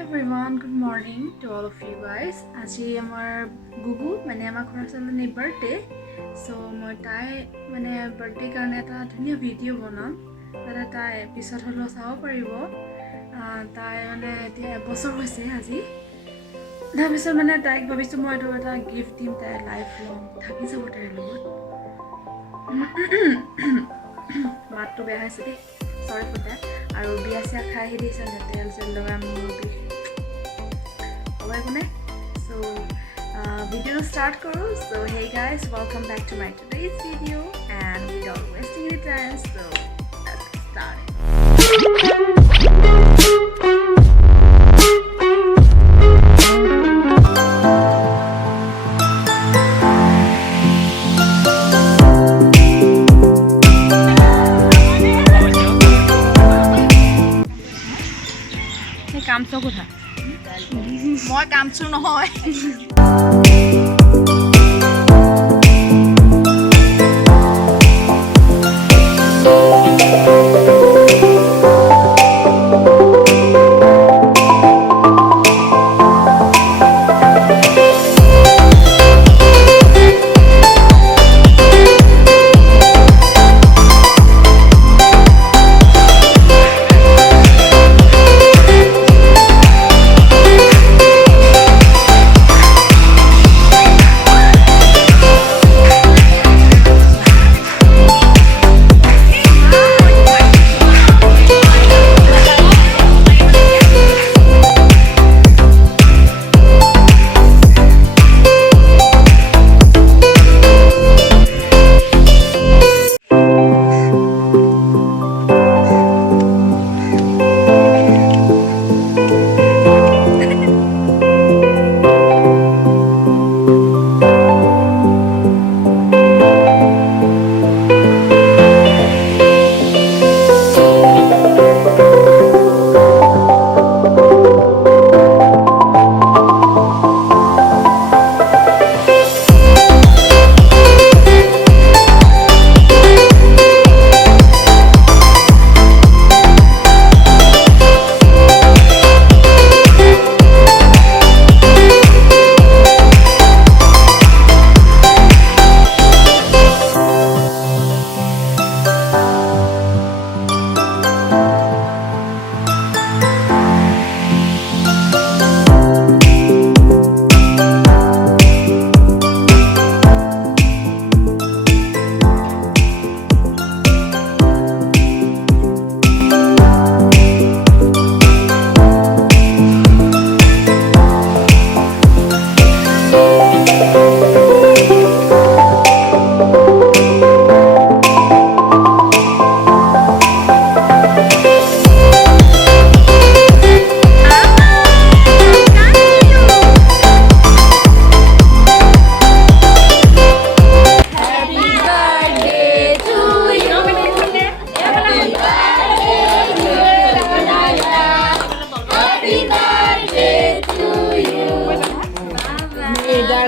everyone, good morning to all of you guys. আজি আমাৰ গুগু মানে আমাৰ ঘৰৰ ছোৱালীজনীৰ বাৰ্থডে সো মই তাই মানে বাৰ্থডে কাৰণে এটা ধুনীয়া ভিডিঅ' বনাম তাতে তাই পিছত হ'লেও চাব পাৰিব তাই মানে এতিয়া এবছৰ হৈছে আজি তাৰপিছত মানে তাইক ভাবিছোঁ মই এইটো এটা গিফ্ট দিম তাই লাইফ লং থাকি যাব তাইৰ লগত মাতটো বেয়া হৈছে দেই sorry for that আৰু বিয়া চিয়া খাই আহি দিছে তেল চেল লগাই মোৰ বিষ হ'ব একো নাই so video start karo. So hey guys, welcome back to my today's video and without wasting any time, so let's get started. কামচো কথা মই কামচো নহয়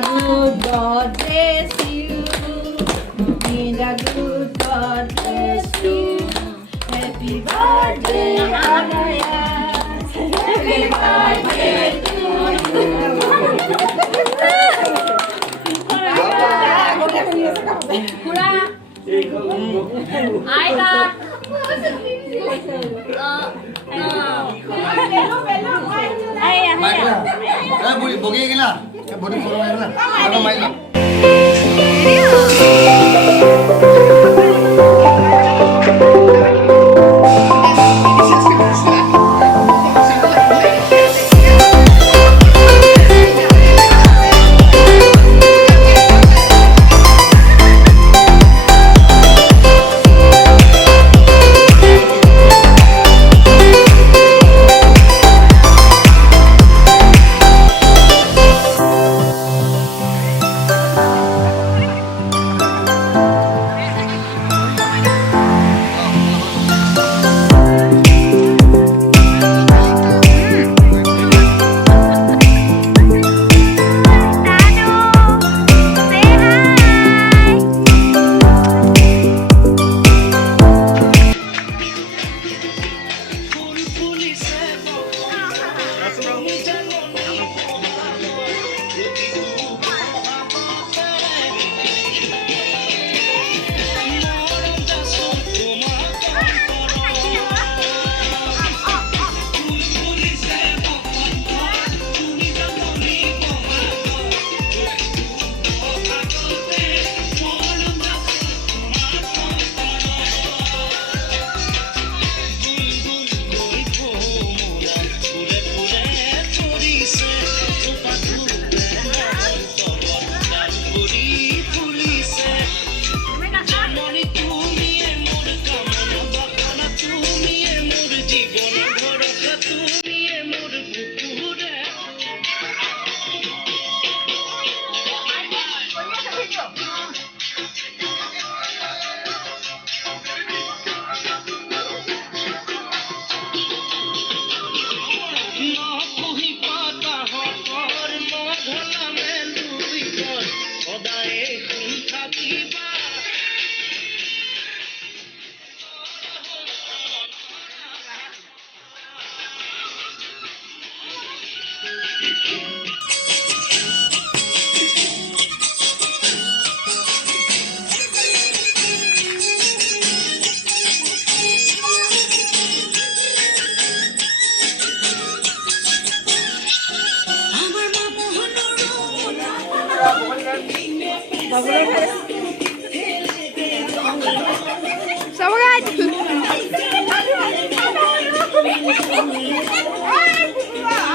Good God bless you. May the good God bless you. Happy birthday, Anaya. Happy birthday to you.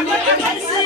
Sabagat!